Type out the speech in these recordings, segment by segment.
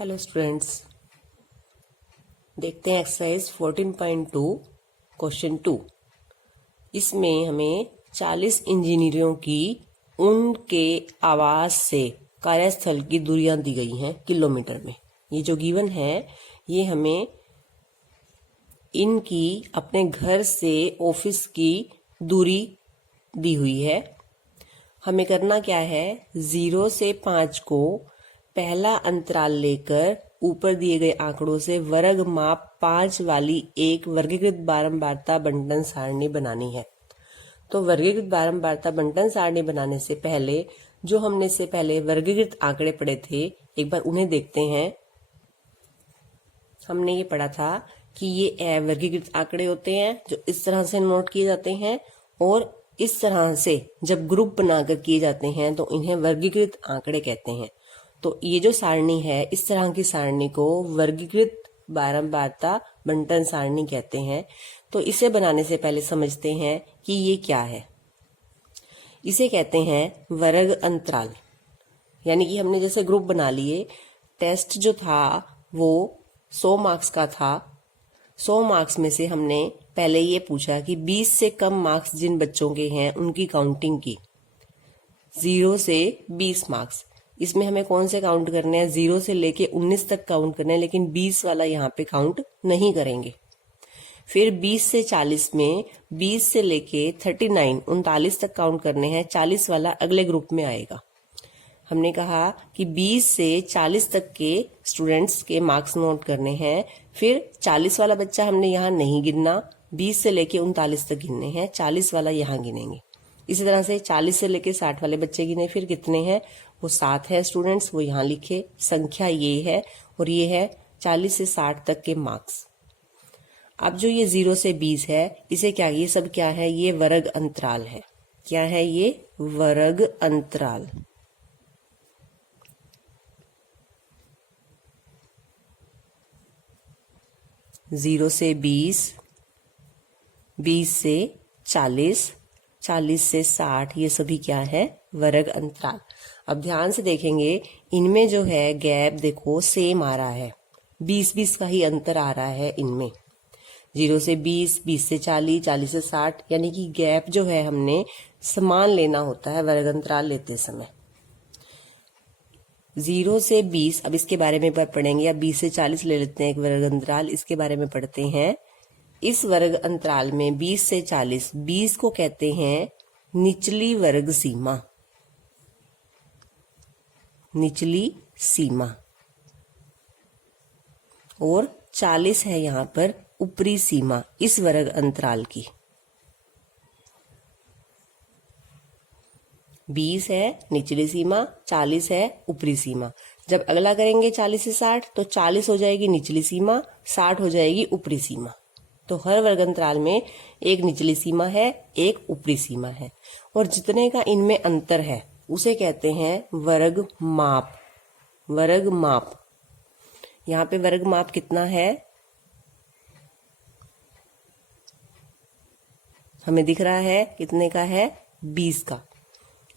Hello students, देखते हैं exercise 14.2 question 2। इसमें हमें 40 इंजीनियरों की उनके आवास से कार्यस्थल की दूरियां दी गई हैं किलोमीटर में। ये जो गिवन है ये हमें इनकी अपने घर से ऑफिस की दूरी दी हुई है। हमें करना क्या है, 0 से 5 को पहला अंतराल लेकर ऊपर दिए गए आंकड़ों से वर्ग माप 5 वाली एक वर्गीकृत बारंबारता बंटन सारणी बनानी है। तो वर्गीकृत बारंबारता बंटन सारणी बनाने से पहले जो हमने से पहले वर्गीकृत आंकड़े पढ़े थे, एक बार उन्हें देखते हैं। हमने ये पढ़ा था कि ये वर्गीकृत आंकड़े होते हैं जो इस तरह से नोट किए जाते हैं, और इस तरह से जब ग्रुप बनाकर किए जाते हैं तो इन्हें वर्गीकृत आंकड़े कहते हैं। तो ये जो सारणी है, इस तरह की सारणी को वर्गीकृत बारंबारता बंटन सारणी कहते हैं। तो इसे बनाने से पहले समझते हैं कि ये क्या है। इसे कहते हैं वर्ग अंतराल। यानी कि हमने जैसे ग्रुप बना लिए, टेस्ट जो था वो 100 मार्क्स का था। 100 मार्क्स में से हमने पहले ये पूछा कि 20 से कम मार्क्स जिन बच्चों के हैं उनकी काउंटिंग की। 0 से 20 मार्क्स, इसमें हमें कौन से काउंट करने हैं, 0 से लेके 19 तक काउंट करने हैं, लेकिन 20 वाला यहाँ पे काउंट नहीं करेंगे। फिर 20 से 40 में 20 से लेके 39 तक काउंट करने हैं, 40 वाला अगले ग्रुप में आएगा। हमने कहा कि 20 से 40 तक के स्टूडेंट्स के मार्क्स नोट करने हैं। फिर 40 वाला बच्चा हमने यहाँ नहीं गिनना, 20 से लेके 39 तक गिनने हैं, 40 वाला यहाँ गिनेंगे। इसी तरह से 40 से लेके 60 वाले बच्चे गिने, फिर कितने हैं, वो 7 है स्टूडेंट्स, वो यहाँ लिखे, संख्या ये है, और ये है 40 से 60 तक के मार्क्स। अब जो ये 0 से 20 है, इसे क्या, ये सब क्या है, ये वर्ग अंतराल है। क्या है ये, वर्ग अंतराल। जीरो से 20, 20 से 40, 40 से 60, ये सभी क्या है, वर्ग अंतराल। अब ध्यान से देखेंगे, इनमें जो है गैप देखो सेम आ रहा है, 20-20 का ही अंतर आ रहा है इनमें। 0 से 20, 20 से 40, 40 से 60, यानी कि गैप जो है हमने समान लेना होता है वर्ग अंतराल लेते समय। 0 से 20, अब इसके बारे में पढ़ेंगे। या 20 से 40 ले लेते हैं एक वर्ग अंतराल, इसके बारे में पढ़ते हैं। इस वर्ग अंतराल में 20 से 40, 20 को कहते हैं निचली वर्ग सीमा, निचली सीमा, और 40 है यहाँ पर ऊपरी सीमा इस वर्ग अंतराल की। 20 है निचली सीमा, 40 है ऊपरी सीमा। जब अगला करेंगे 40 से 60, तो 40 हो जाएगी निचली सीमा, 60 हो जाएगी ऊपरी सीमा। तो हर वर्ग अंतराल में एक निचली सीमा है, एक ऊपरी सीमा है, और जितने का इनमें अंतर है उसे कहते हैं वर्ग माप। वर्ग माप, यहाँ पे वर्ग माप कितना है, हमें दिख रहा है कितने का है, 20 का।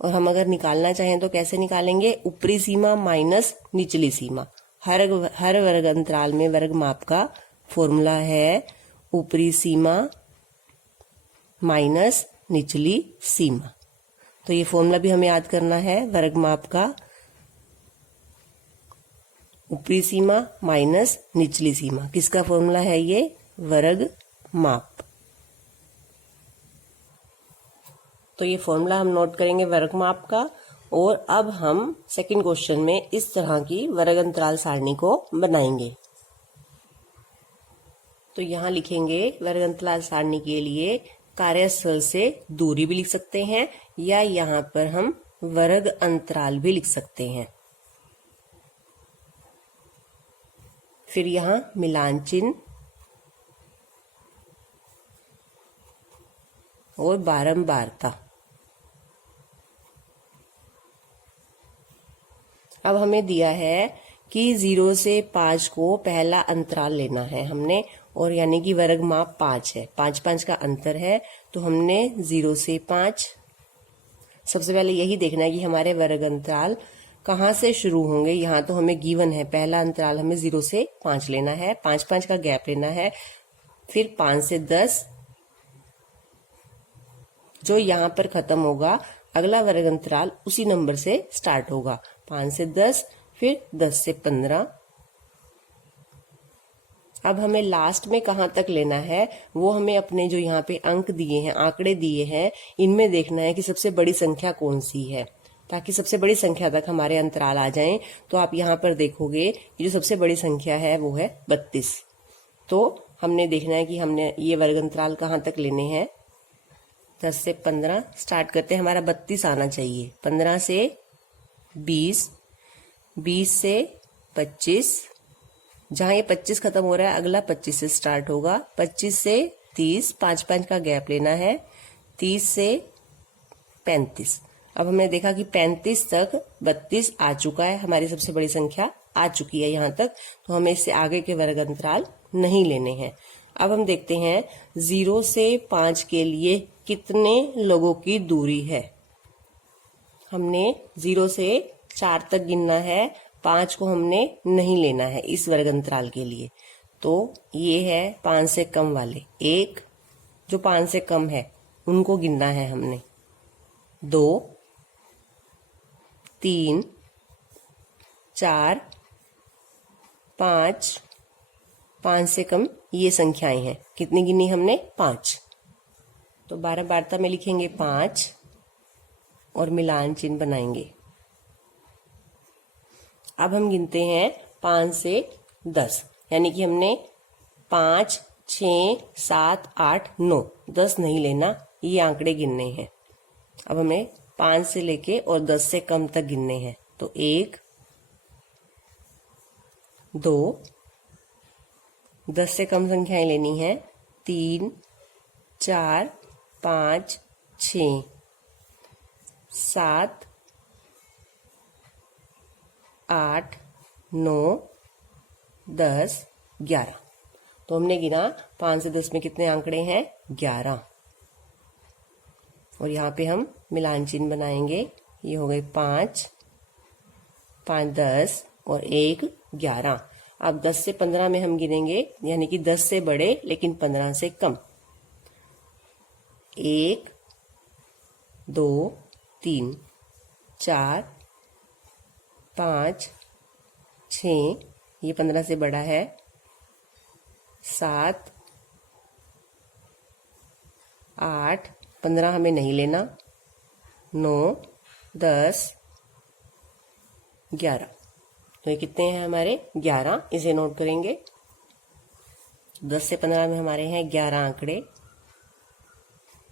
और हम अगर निकालना चाहें तो कैसे निकालेंगे, ऊपरी सीमा माइनस निचली सीमा। हर वर्ग अंतराल में वर्ग माप का फॉर्मूला है ऊपरी सीमा माइनस निचली सीमा। तो ये फॉर्मूला भी हमें याद करना है, वर्ग माप का ऊपरी सीमा माइनस निचली सीमा। किसका फॉर्मूला है ये, वर्ग माप। तो ये फॉर्मूला हम नोट करेंगे वर्ग माप का। और अब हम सेकंड क्वेश्चन में इस तरह की वर्ग अंतराल सारणी को बनाएंगे। तो यहाँ लिखेंगे वर्ग अंतराल सारणी के लिए कार्यस्थल से दूरी भी लिख सकते हैं, या यहाँ पर हम वर्ग अंतराल भी लिख सकते हैं। फिर यहाँ मिलान चिन्ह और बारंबारता। अब हमें दिया है कि 0 से 5 को पहला अंतराल लेना है हमने, और यानी कि वर्ग माप 5 है, 5-5 का अंतर है। तो हमने 0 से 5, सबसे पहले यही देखना है कि हमारे वर्ग अंतराल कहाँ से शुरू होंगे, यहाँ तो हमें गिवन है पहला अंतराल हमें 0 से 5 लेना है, 5-5 का गैप लेना है, फिर 5 से 10 जो यहाँ पर खत्म होगा अगला वर्ग अंतराल उसी नंबर से स्टार्ट होगा, 5 से 10, फिर 10 से 15। अब हमें लास्ट में कहाँ तक लेना है वो हमें अपने जो यहाँ पे अंक दिए हैं, आंकड़े दिए हैं, इनमें देखना है कि सबसे बड़ी संख्या कौन सी है, ताकि सबसे बड़ी संख्या तक हमारे अंतराल आ जाएं। तो आप यहाँ पर देखोगे ये जो सबसे बड़ी संख्या है वो है 32। तो हमने देखना है कि हमने ये वर्ग अंतराल कहाँ तक लेने हैं। 10 से 15 स्टार्ट करते हैं, हमारा 32 आना चाहिए। 15 से 20, 20 से 25, जहां ये 25 खत्म हो रहा है अगला 25 से स्टार्ट होगा। 25 से 30, 5-5 का गैप लेना है। 30 से 35। अब हमने देखा कि 35 तक 32 आ चुका है, हमारी सबसे बड़ी संख्या आ चुकी है यहाँ तक, तो हमें इससे आगे के वर्ग अंतराल नहीं लेने हैं। अब हम देखते हैं 0 से 5 के लिए कितने लोगों की दूरी है। हमने 0 से 4 तक गिनना है, 5 को हमने नहीं लेना है इस वर्ग अंतराल के लिए। तो ये है 5 से कम वाले, एक जो 5 से कम है उनको गिनना है हमने, 2, 3, 4, 5, 5 से कम ये संख्याएं हैं। कितनी गिनी हमने? 5। तो 12 वार्ता में लिखेंगे 5 और मिलान चिन्ह बनाएंगे। अब हम गिनते हैं 5 से 10, यानी कि हमने 5, 6, 7, 8, 9, 10 नहीं लेना, ये आंकड़े गिनने हैं। अब हमें 5 से लेके और 10 से कम तक गिनने हैं। तो 1, 2, 10 से कम संख्याएं लेनी है, 3, 4, 5, 6, 7, 8, 9, 10, 11। तो हमने गिना 5 से 10 में कितने आंकड़े हैं? 11। और यहाँ पे हम मिलान चिन्ह बनाएंगे। ये हो गए 5, 5 10 और 1 11। अब 10 से 15 में हम गिनेंगे, यानी कि 10 से बड़े लेकिन 15 से कम। 1, 2, 3, 4, 5, 6, ये 15 से बड़ा है, 7, 8, 15 हमें नहीं लेना, 9, 10, 11। तो ये कितने हैं हमारे? 11। इसे नोट करेंगे। 10 से 15 में हमारे हैं 11 आंकड़े,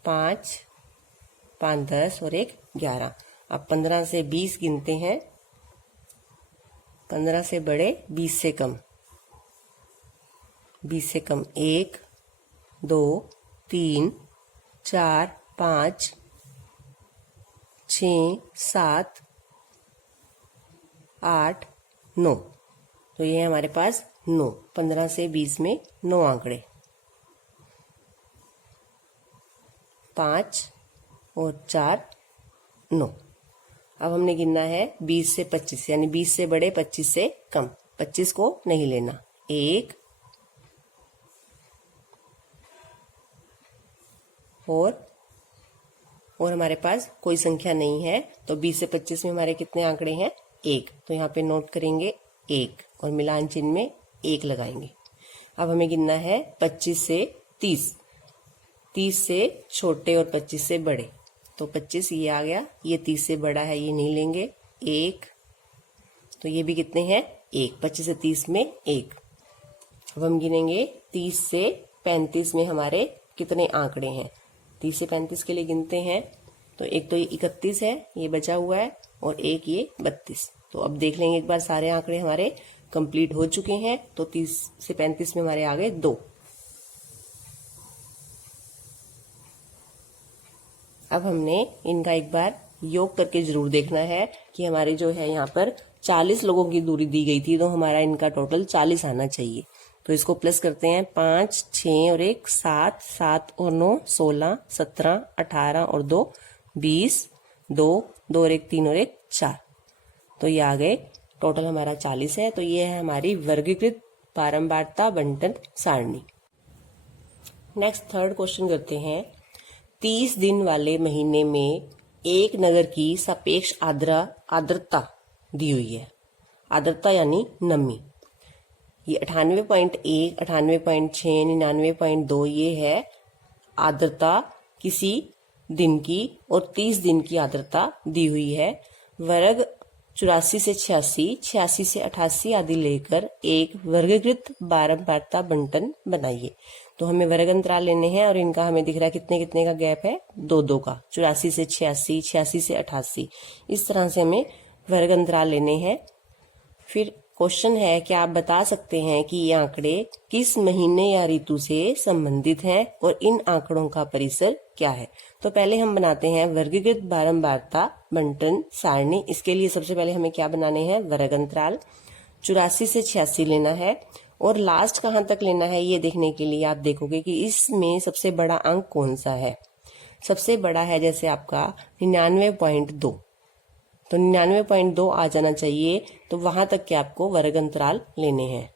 5, 5 10 और 1 11। अब 15 से 20 गिनते हैं। 15 से बड़े, 20 से कम। 20 से कम 1, 2, 3, 4, 5, 6, 7, 8, 9। तो ये है हमारे पास 9। 15 से 20 में 9 आंकड़े, 5 और 4 9। अब हमने गिनना है 20 से 25, यानी 20 से बड़े 25 से कम। 25 को नहीं लेना, 1 और हमारे पास कोई संख्या नहीं है, तो 20 से 25 में हमारे कितने आंकड़े हैं? 1। तो यहाँ पे नोट करेंगे 1 और मिलान चिन्ह में 1 लगाएंगे। अब हमें गिनना है 25 से 30, 30 से छोटे और 25 से बड़े। तो 25 ये आ गया, ये 30 से बड़ा है, ये नहीं लेंगे, 1। तो ये भी कितने हैं? 1। 25 से 30 में 1। अब हम गिनेंगे 30 से 35 में हमारे कितने आंकड़े हैं। 30 से 35 के लिए गिनते हैं, तो एक तो ये 31 है, ये बचा हुआ है, और एक ये 32। तो अब देख लेंगे एक बार, सारे आंकड़े हमारे कंप्लीट हो चुके हैं। तो 30 से 35 में हमारे आ गए 2। अब हमने इनका एक बार योग करके जरूर देखना है कि हमारे जो है यहाँ पर 40 लोगों की दूरी दी गई थी, तो हमारा इनका टोटल 40 आना चाहिए। तो इसको प्लस करते हैं, 5, 6 और 1 7, 7 और 9 16, 17, 18 और 2 20, 2 और 1 3 और 1 4। तो ये आ गए, टोटल हमारा 40 है। तो ये है हमारी वर्गीकृत बारंबारता बंटन सारणी। नेक्स्ट थर्ड क्वेश्चन करते हैं। 30 दिन वाले महीने में एक नगर की सापेक्ष आर्द्रता दी हुई है। आर्द्रता यानी नमी। ये 98.1, 98.6, 99.2 ये है आर्द्रता किसी दिन की, और 30 दिन की आर्द्रता दी हुई है। वर्ग 84 से 86, 86 से 88 आदि लेकर एक वर्गीकृत बारंबारता बंटन बनाइए। तो हमें वर्ग अंतराल लेने हैं और इनका हमें दिख रहा है कितने कितने का गैप है, 2-2 का। 84 से 86, 86 से 88, इस तरह से हमें वर्ग अंतराल लेने हैं। फिर क्वेश्चन है कि आप बता सकते हैं कि ये आंकड़े किस महीने या ऋतु से संबंधित हैं और इन आंकड़ों का परिसर क्या है। तो पहले हम बनाते हैं वर्गीकृत बारंबारता बंटन सारणी। इसके लिए सबसे पहले हमें क्या बनाने हैं, वर्ग अंतराल। 84 से 86 लेना है और लास्ट कहाँ तक लेना है ये देखने के लिए आप देखोगे कि इसमें सबसे बड़ा अंक कौन सा है। सबसे बड़ा है जैसे आपका 99.2, तो 99.2 आ जाना चाहिए। तो वहां तक के आपको वर्ग अंतराल लेने हैं।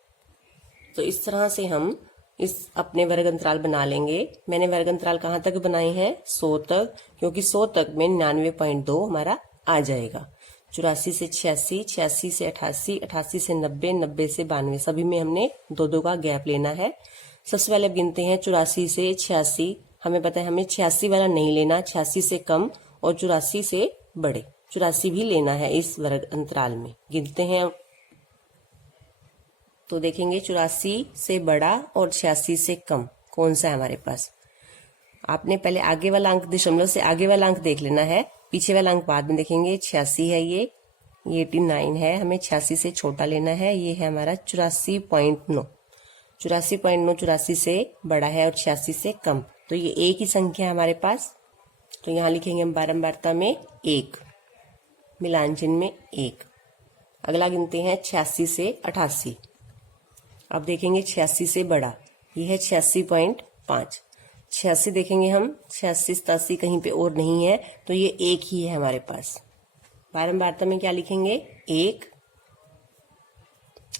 तो इस तरह से हम इस अपने वर्ग अंतराल बना लेंगे। मैंने वर्ग अंतराल कहाँ तक बनाए हैं, 100 तक, क्योंकि 100 तक में 99.2 हमारा आ जाएगा। 84 से 86, 86 से 88, 88 से 90, 90 से 92, सभी में हमने 2-2 का गैप लेना है। सबसे पहले अब गिनते हैं 84 से 86। हमें पता है हमें 86 वाला नहीं लेना, 86 से कम और 84 से बड़े, 84 भी लेना है इस वर्ग अंतराल में। गिनते हैं तो देखेंगे 84 से बड़ा और 86 से कम कौन सा है हमारे पास। आपने पहले आगे वाला अंक, दशमलव से आगे वाला अंक देख लेना है, पीछे वाला अंक बाद में देखेंगे। 86 है ये 89 है, हमें 86 से छोटा लेना है। ये है हमारा 84.9, 84.9 84 से बड़ा है और 86 से कम। तो ये एक ही संख्या है हमारे पास। तो यहाँ लिखेंगे हम बारंबारता में 1, मिलान चिन्ह में 1। अगला गिनते हैं 86 से 88। अब देखेंगे 86 से बड़ा, ये है 86.5। 86 देखेंगे हम, 86 87 कहीं पे और नहीं है, तो ये एक ही है हमारे पास। बारंबारता में क्या लिखेंगे, 1।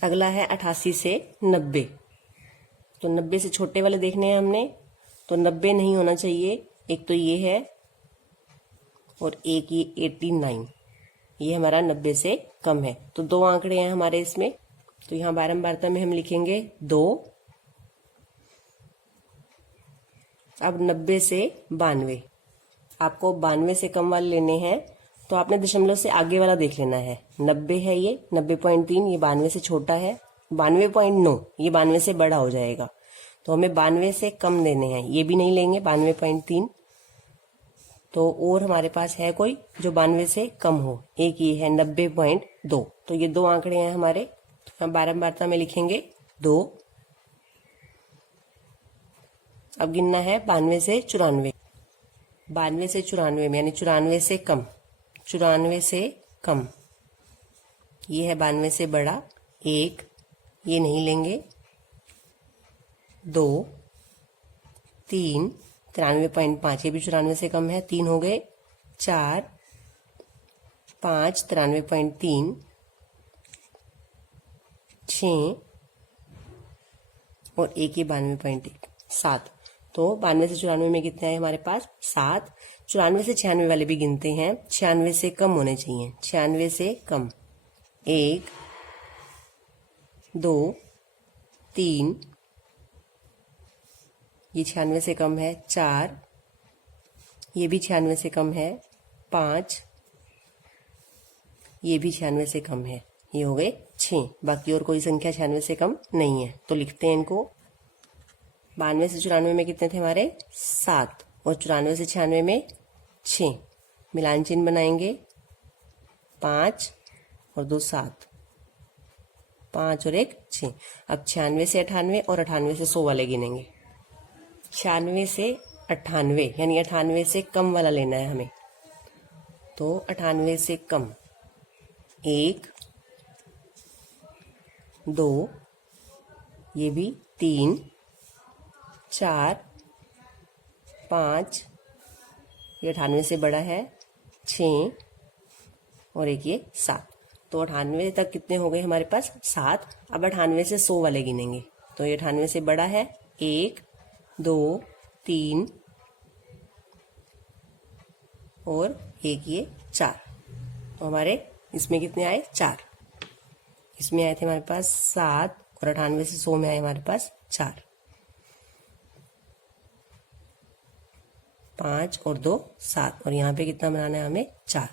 अगला है 88 से 90। तो 90 से छोटे वाले देखने हैं हमने, तो 90 नहीं होना चाहिए। एक तो ये है और एक ये 89, ये हमारा 90 से कम है। तो 2 आंकड़े हैं हमारे इसमें। तो यहाँ बारंबारता में हम लिखेंगे 2। अब 90 से 92, आपको 92 से कम वाले लेने हैं, तो आपने दशमलव से आगे वाला देख लेना है। 90 है ये, 90.3, ये 92 से छोटा है। 92.9, ये 92 से बड़ा हो जाएगा। तो हमें 92 से कम देने हैं, ये भी नहीं लेंगे 92.3। तो और हमारे पास है कोई जो 92 से कम हो, एक ये है 90.2। तो ये 2 आंकड़े हैं हमारे। हम बारंबारता में लिखेंगे 2। अब गिनना है 92 से 94। 92 से 94 में यानी 94 से कम, 94 से कम। ये है 92 से बड़ा, 1, ये नहीं लेंगे। 2, 3, 93.5, ये भी 94 से कम है, 3 हो गए। 4, 5, 93.3, 6 और एक ये 92.1, 7। तो 92 से 94 में कितने आए हमारे पास, 7। 94 से 96 वाले भी गिनते हैं, 96 से कम होने चाहिए। 96 से कम, 1, 2, 3, ये 96 से कम है। 4, ये भी 96 से कम है। 5, ये भी 96 से कम है। ये हो गए 6। बाकी और कोई संख्या 96 से कम नहीं है, तो लिखते हैं इनको। 92 से 94 में कितने थे हमारे, 7, और 94 से 96 में 6। मिलान चिन्ह बनाएंगे, 5 और 2 7, 5 और 1 6। अब 96 से 98 और 98 से 100 वाले गिनेंगे। 96 से 98 यानी 98 से कम वाला लेना है हमें। तो 98 से कम, 1, 2, ये भी 3, 4, 5, ये 98 से बड़ा है, 6 और एक ये 7। तो 98 तक कितने हो गए हमारे पास 7। अब 98 से 100 वाले गिनेंगे, तो ये 98 से बड़ा है 1 2 3 और 1 ये 4। तो हमारे इसमें कितने आए 4। इसमें आए थे हमारे पास 7 और 98 से 100 में आए हमारे पास 4। 5 और 2 7 और यहाँ पे कितना बनाना है हमें 4।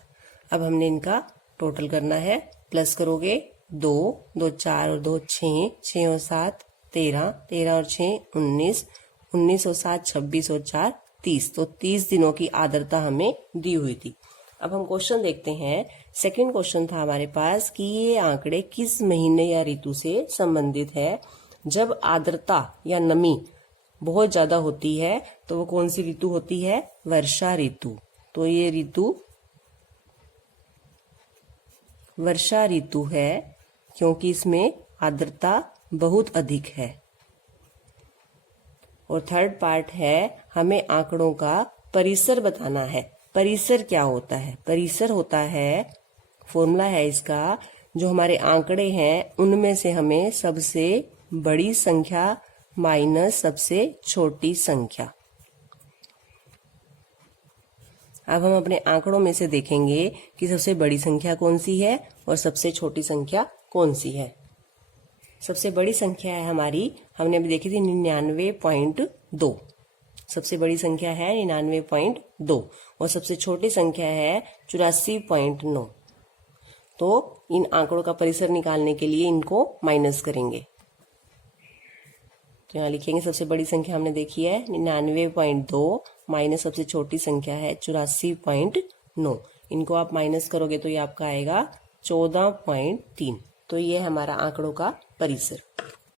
अब हमने इनका टोटल करना है, प्लस करोगे 2 2 4 और 2 6 6 और 7 13 13 और 6 19 19 और 7 26 और 4 30। तो 30 दिनों की आर्द्रता हमें दी हुई थी। अब हम क्वेश्चन देखते हैं। सेकंड क्वेश्चन था हमारे पास कि ये आंकड़े किस महीने या ऋतु से संबंधित है। जब आर्द्रता या नमी बहुत ज्यादा होती है तो वो कौन सी ऋतु होती है, वर्षा ऋतु। तो ये ऋतु वर्षा ऋतु है क्योंकि इसमें आर्द्रता बहुत अधिक है। और थर्ड पार्ट है हमें आंकड़ों का परिसर बताना है। परिसर क्या होता है, परिसर होता है, फॉर्मूला है इसका, जो हमारे आंकड़े हैं उनमें से हमें सबसे बड़ी संख्या माइनस सबसे छोटी संख्या। अब हम अपने आंकड़ों में से देखेंगे कि सबसे बड़ी संख्या कौन सी है और सबसे छोटी संख्या कौन सी है। सबसे बड़ी संख्या है हमारी, हमने अभी देखी थी 99.2। सबसे बड़ी संख्या है 99.2 और सबसे छोटी संख्या है 84.9। तो इन आंकड़ों का परिसर निकालने के लिए इनको माइनस करेंगे। तो यहाँ लिखेंगे सबसे बड़ी संख्या हमने देखी है 99.2 माइनस सबसे छोटी संख्या है 84.9। इनको आप माइनस करोगे तो ये आपका आएगा 14.3। तो ये हमारा आंकड़ों का परिसर।